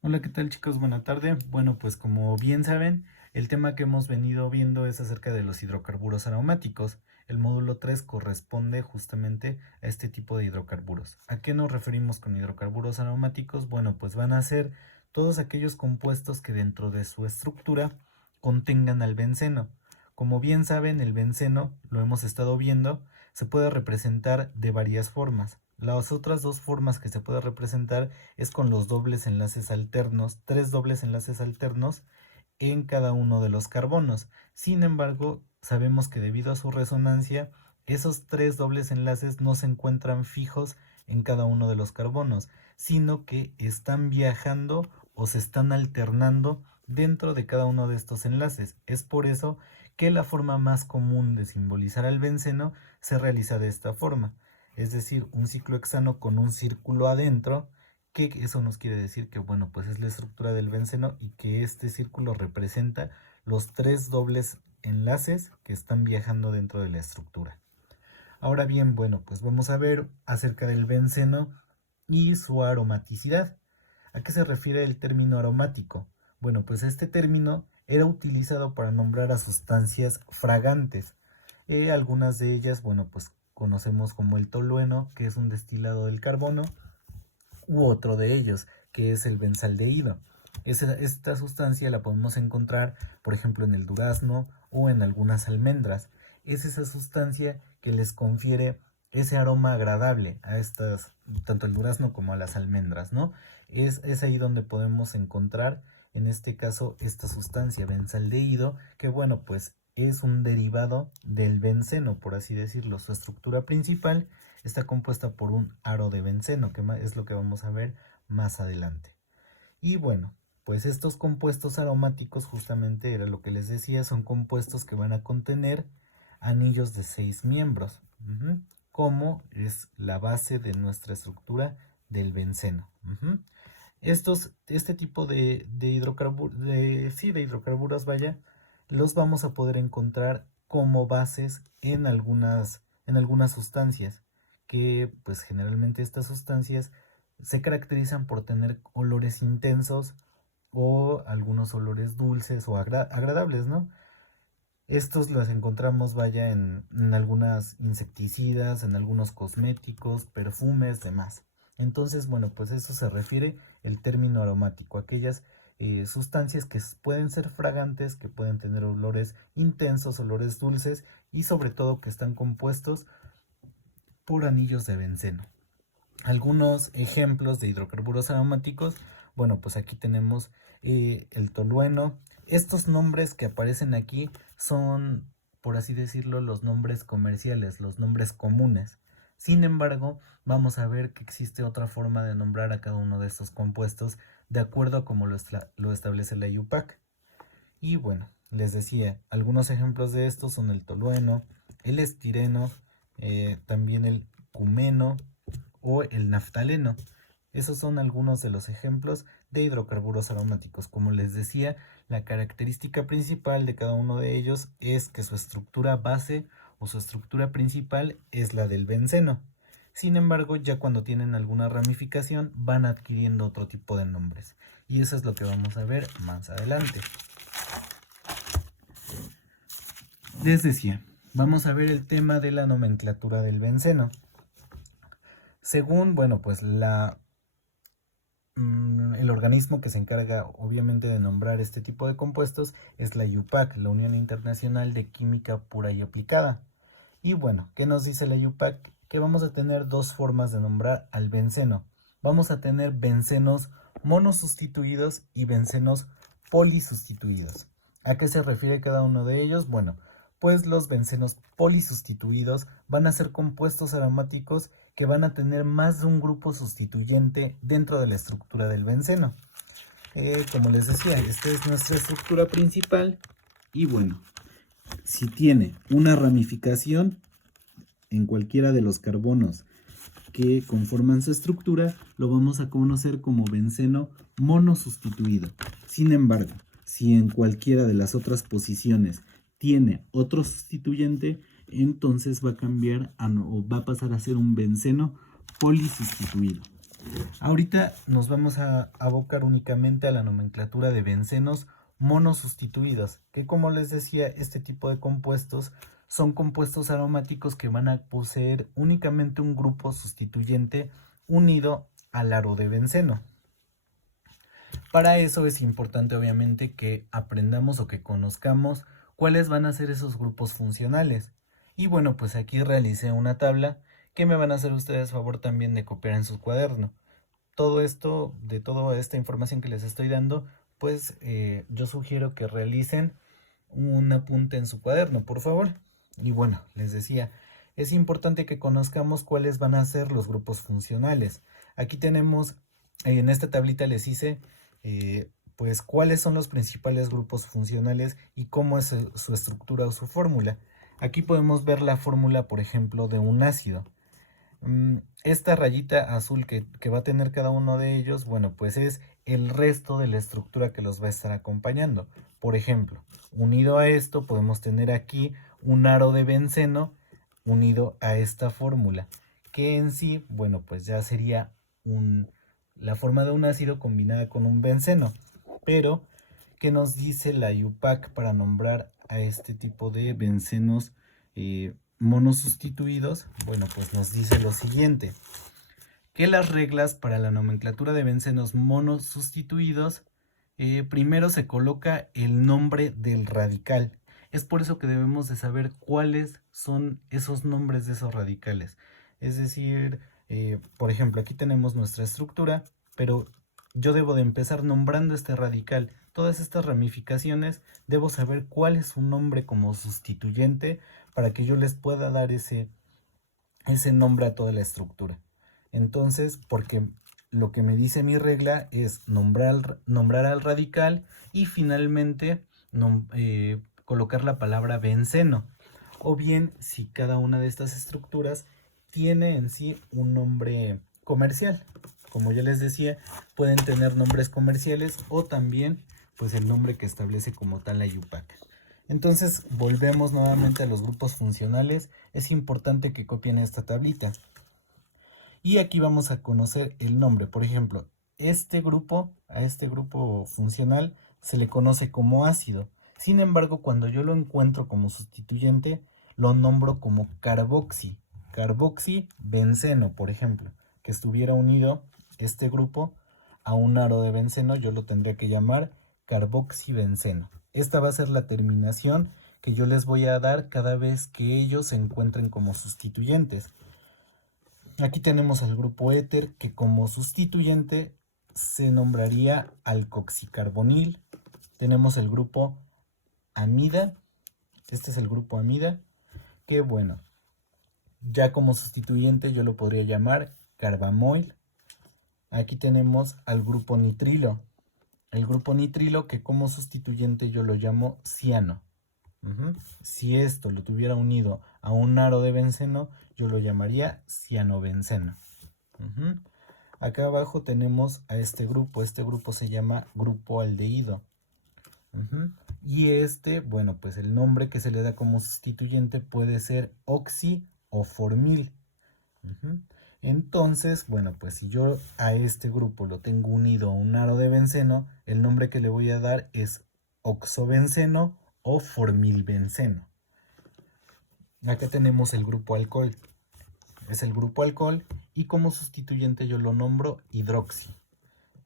Hola, ¿qué tal chicos? Buena tarde. Bueno, pues como bien saben, el tema que hemos venido viendo es acerca de los hidrocarburos aromáticos. El módulo 3 corresponde justamente a este tipo de hidrocarburos. ¿A qué nos referimos con hidrocarburos aromáticos? Bueno, pues van a ser todos aquellos compuestos que dentro de su estructura contengan al benceno. Como bien saben, el benceno, lo hemos estado viendo, se puede representar de varias formas. Las otras dos formas que se puede representar es con los dobles enlaces alternos, tres dobles enlaces alternos en cada uno de los carbonos. Sin embargo, sabemos que debido a su resonancia, esos tres dobles enlaces no se encuentran fijos en cada uno de los carbonos, sino que están viajando o se están alternando dentro de cada uno de estos enlaces. Es por eso que la forma más común de simbolizar al benceno se realiza de esta forma, es decir, un ciclo hexano con un círculo adentro, que eso nos quiere decir que, bueno, pues es la estructura del benceno y que este círculo representa los tres dobles enlaces que están viajando dentro de la estructura. Ahora bien, bueno, pues vamos a ver acerca del benceno y su aromaticidad. ¿A qué se refiere el término aromático? Bueno, pues este término era utilizado para nombrar a sustancias fragantes. Algunas de ellas, bueno, pues conocemos como el tolueno, que es un destilado del carbono, u otro de ellos, que es el benzaldehído. Esta sustancia la podemos encontrar, por ejemplo, en el durazno o en algunas almendras. Es esa sustancia que les confiere ese aroma agradable a estas, tanto el durazno como a las almendras, ¿no? Es ahí donde podemos encontrar, en este caso, esta sustancia benzaldehído, que bueno, pues es un derivado del benceno, por así decirlo. Su estructura principal está compuesta por un aro de benceno, que es lo que vamos a ver más adelante. Y bueno, pues estos compuestos aromáticos, justamente era lo que les decía, son compuestos que van a contener anillos de 6 miembros, como es la base de nuestra estructura del benceno. Este tipo de hidrocarburos, sí, de hidrocarburos, vaya, los vamos a poder encontrar como bases en algunas sustancias, que pues generalmente estas sustancias se caracterizan por tener olores intensos o algunos olores dulces o agradables, ¿no? Estos los encontramos, vaya, en algunas insecticidas, en algunos cosméticos, perfumes, demás. Entonces, bueno, pues eso se refiere el término aromático, aquellas sustancias que pueden ser fragantes, que pueden tener olores intensos, olores dulces y sobre todo que están compuestos por anillos de benceno. Algunos ejemplos de hidrocarburos aromáticos, bueno, pues aquí tenemos el tolueno. Estos nombres que aparecen aquí son, por así decirlo, los nombres comerciales, los nombres comunes. Sin embargo, vamos a ver que existe otra forma de nombrar a cada uno de estos compuestos de acuerdo a como lo establece la IUPAC. Y bueno, les decía, algunos ejemplos de estos son el tolueno, el estireno, también el cumeno o el naftaleno. Esos son algunos de los ejemplos de hidrocarburos aromáticos. Como les decía, la característica principal de cada uno de ellos es que su estructura base o su estructura principal es la del benceno. Sin embargo, ya cuando tienen alguna ramificación van adquiriendo otro tipo de nombres. Y eso es lo que vamos a ver más adelante. Les decía, vamos a ver el tema de la nomenclatura del benceno. Según, bueno, pues el organismo que se encarga obviamente de nombrar este tipo de compuestos es la IUPAC, la Unión Internacional de Química Pura y Aplicada. Y bueno, ¿qué nos dice la IUPAC? Que vamos a tener dos formas de nombrar al benceno. Vamos a tener bencenos monosustituidos y bencenos polisustituidos. ¿A qué se refiere cada uno de ellos? Bueno, pues los bencenos polisustituidos van a ser compuestos aromáticos que van a tener más de un grupo sustituyente dentro de la estructura del benceno. Como les decía, esta es nuestra estructura principal y bueno, si tiene una ramificación en cualquiera de los carbonos que conforman su estructura, lo vamos a conocer como benceno monosustituido. Sin embargo, si en cualquiera de las otras posiciones tiene otro sustituyente, entonces va a cambiar o va a pasar a ser un benceno polisustituido. Ahorita nos vamos a abocar únicamente a la nomenclatura de bencenos monosustituidos, que como les decía, este tipo de compuestos son compuestos aromáticos que van a poseer únicamente un grupo sustituyente unido al aro de benceno. Para eso es importante obviamente que aprendamos o que conozcamos cuáles van a ser esos grupos funcionales. Y bueno, pues aquí realicé una tabla que me van a hacer ustedes favor también de copiar en su cuaderno. Todo esto, de toda esta información que les estoy dando, pues yo sugiero que realicen un apunte en su cuaderno, por favor. Y bueno, les decía, es importante que conozcamos cuáles van a ser los grupos funcionales. Aquí tenemos, en esta tablita les hice, pues cuáles son los principales grupos funcionales y cómo es su estructura o su fórmula. Aquí podemos ver la fórmula, por ejemplo, de un ácido. Esta rayita azul que va a tener cada uno de ellos, bueno, pues es el resto de la estructura que los va a estar acompañando. Por ejemplo, unido a esto podemos tener aquí un aro de benceno unido a esta fórmula, que en sí, bueno, pues ya sería la forma de un ácido combinada con un benceno. Pero, ¿qué nos dice la IUPAC para nombrar a este tipo de bencenos monosustituidos? Bueno, pues nos dice lo siguiente, que las reglas para la nomenclatura de bencenos monosustituidos, primero se coloca el nombre del radical. Es por eso que debemos de saber cuáles son esos nombres de esos radicales. Es decir, por ejemplo, aquí tenemos nuestra estructura, pero yo debo de empezar nombrando este radical. Todas estas ramificaciones, debo saber cuál es su nombre como sustituyente para que yo les pueda dar ese nombre a toda la estructura. Entonces, porque lo que me dice mi regla es nombrar al radical y finalmente colocar la palabra benceno. O bien, si cada una de estas estructuras tiene en sí un nombre comercial. Como ya les decía, pueden tener nombres comerciales o también pues el nombre que establece como tal la IUPAC. Entonces, volvemos nuevamente a los grupos funcionales. Es importante que copien esta tablita. Y aquí vamos a conocer el nombre. Por ejemplo, a este grupo funcional se le conoce como ácido. Sin embargo, cuando yo lo encuentro como sustituyente, lo nombro como carboxibenceno, por ejemplo, que estuviera unido este grupo a un aro de benceno, yo lo tendría que llamar carboxibenceno. Esta va a ser la terminación que yo les voy a dar cada vez que ellos se encuentren como sustituyentes. Aquí tenemos al grupo éter, que como sustituyente se nombraría alcoxicarbonil. Tenemos el grupo amida, este es el grupo amida, que bueno, ya como sustituyente yo lo podría llamar carbamoil. Aquí tenemos al grupo nitrilo, el grupo nitrilo que como sustituyente yo lo llamo ciano. Si esto lo tuviera unido a un aro de benceno, yo lo llamaría cianobenceno. Acá abajo tenemos a este grupo se llama grupo aldehído. Y bueno, pues el nombre que se le da como sustituyente puede ser oxi o formil. Entonces, bueno, pues si yo a este grupo lo tengo unido a un aro de benceno, el nombre que le voy a dar es oxobenceno o formilbenceno. Acá tenemos el grupo alcohol. Es el grupo alcohol y como sustituyente yo lo nombro hidroxi.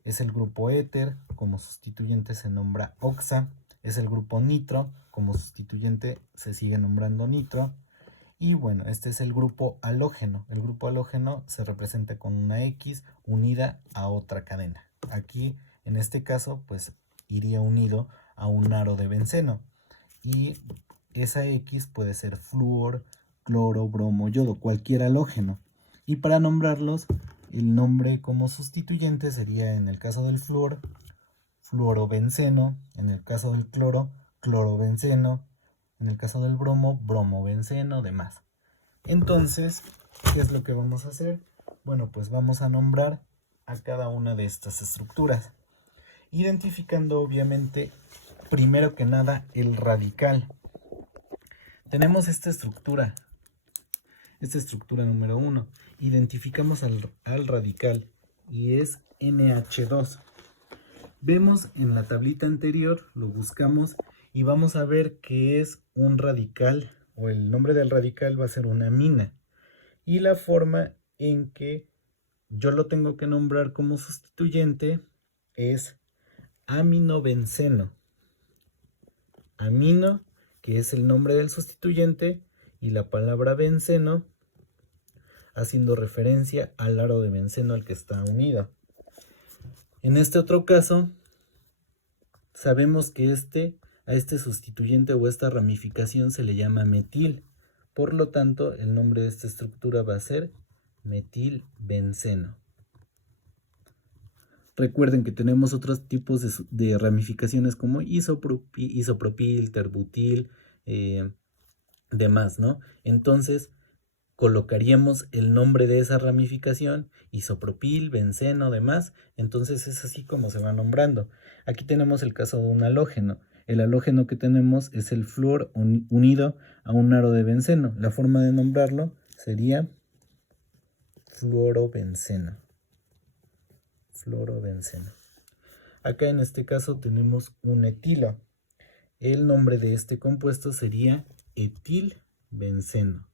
Es el grupo éter, como sustituyente se nombra oxa. Es el grupo nitro, como sustituyente se sigue nombrando nitro. Y bueno, este es el grupo halógeno. El grupo halógeno se representa con una X unida a otra cadena. Aquí, en este caso, pues iría unido a un aro de benceno. Y esa X puede ser flúor, cloro, bromo, yodo, cualquier halógeno. Y para nombrarlos, el nombre como sustituyente sería, en el caso del flúor, fluorobenceno; en el caso del cloro, clorobenceno; en el caso del bromo, bromobenceno, demás. Entonces, ¿qué es lo que vamos a hacer? Bueno, pues vamos a nombrar a cada una de estas estructuras, identificando obviamente, primero que nada, el radical. Tenemos esta estructura número 1. Identificamos al radical y es NH2. Vemos en la tablita anterior, lo buscamos y vamos a ver que es un radical, o el nombre del radical va a ser una amina. Y la forma en que yo lo tengo que nombrar como sustituyente es aminobenceno. Amino, que es el nombre del sustituyente, y la palabra benceno, haciendo referencia al aro de benceno al que está unido. En este otro caso, sabemos que a este sustituyente o esta ramificación se le llama metil. Por lo tanto, el nombre de esta estructura va a ser metilbenceno. Recuerden que tenemos otros tipos de ramificaciones como isopropil, terbutil, demás, ¿no? Entonces, colocaríamos el nombre de esa ramificación, isopropil, benceno, demás. Entonces es así como se va nombrando. Aquí tenemos el caso de un halógeno. El halógeno que tenemos es el flúor unido a un aro de benceno. La forma de nombrarlo sería fluorobenceno. Fluorobenceno. Acá en este caso tenemos un etilo. El nombre de este compuesto sería etilbenceno.